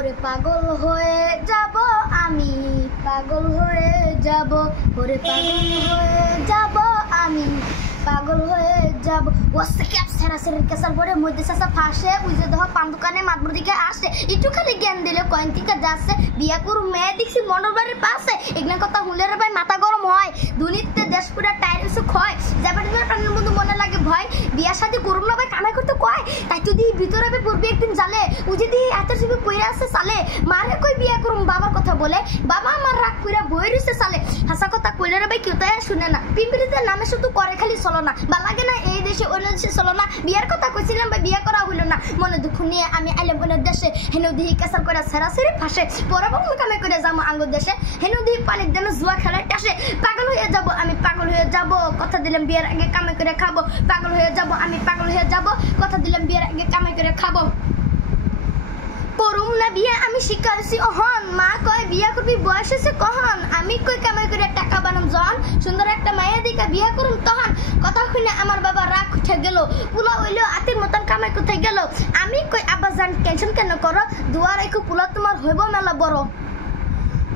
ওরে পাগল হয়ে যাব আমি, পাগল হয়ে যাব, ওরে পাগল হয়ে যাব আমি, পাগল হয়ে যাব। ওসে ক্যাপ সেরাসের কেসার পরে মধ্যে সাসা ফাঁসে উইজে দেহ পান দোকানে মাতবর দিকে আসে একটু খালি জ্ঞান দিলে কয়েন থেকে যাচ্ছে বিয়া করু মেয়ে দেখছি মনোর বাড়ির পাশে এগুলা কথা হুলের ভাই মাথা গরম হয় দুনিতে দেশ পুরা টায়ার এসে ক্ষয় যাবার প্রাণের বন্ধু মনে লাগে ভয় বিয়ার সাথে করুম না ভাই কামাই করতে কয় তাই যদি ভিতরে পড়বে একদিন জালে ও যদি হাতের ছবি পইরা আছে সালে মারে কই বিয়া করুম বাবার কথা বলে বাবা আমার রাগ কইরা বই রইছে সালে হাসা কথা কইলে রে ভাই কেউ তাই শুনে না পিম্পিরিতে নামে শুধু করে খালি চলো না বা লাগে না এই দেশে অন্য দেশে চলো না বিয়ার কথা কইছিলাম ভাই বিয়া করা হইল না মনে দুঃখ নিয়ে আমি আইলাম অন্য দেশে হেন দিহি কেসার করে সেরাসেরি ফাঁসে পরাবম কামে করে যাবো আঙ্গুর দেশে হেন দিহি পানির দামে জুয়া খেলায় টাসে পাগল হয়ে যাব আমি পাগল হয়ে যাব কথা দিলাম বিয়ার আগে কামে করে খাবো পাগল হয়ে যাব আমি পাগল হয়ে যাব কথা দিলাম বিয়ার আগে কামে করে খাবো করুম না বিয়া আমি শিকারছি ওহন মা কয় বিয়া করবি বয়স হয়েছে কহন আমি কই কামাই করে টাকা বানাম জন সুন্দর একটা মায়া দিকা বিয়া করুম তখন কথা শুনে আমার বাবা রাগ উঠে গেল পুলা হইলো আতির মতন কামাই কোথায় গেল আমি কই আব্বা জান টেনশন কেন করো দুয়ার একটু পুলা তোমার হইব মেলা বড়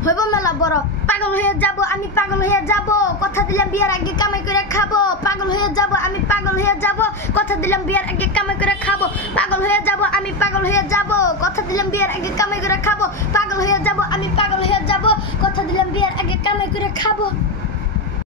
হইব মেলা বড় পাগল হয়ে যাব আমি পাগল হয়ে যাব কথা দিলাম বিয়ার আগে কামাই করে খাবো পাগল হয়ে যাব আমি পাগল হয়ে যাব কথা দিলাম বিয়ার আগে কামাই করে খাবো পাগল হয়ে যাব আমি পাগল হয়ে যাব কথা দিলাম বিয়ার আগে কামাই করে খাবো পাগল হয়ে যাব আমি পাগল হয়ে যাব কথা দিলাম বিয়ার আগে কামাই করে খাবো।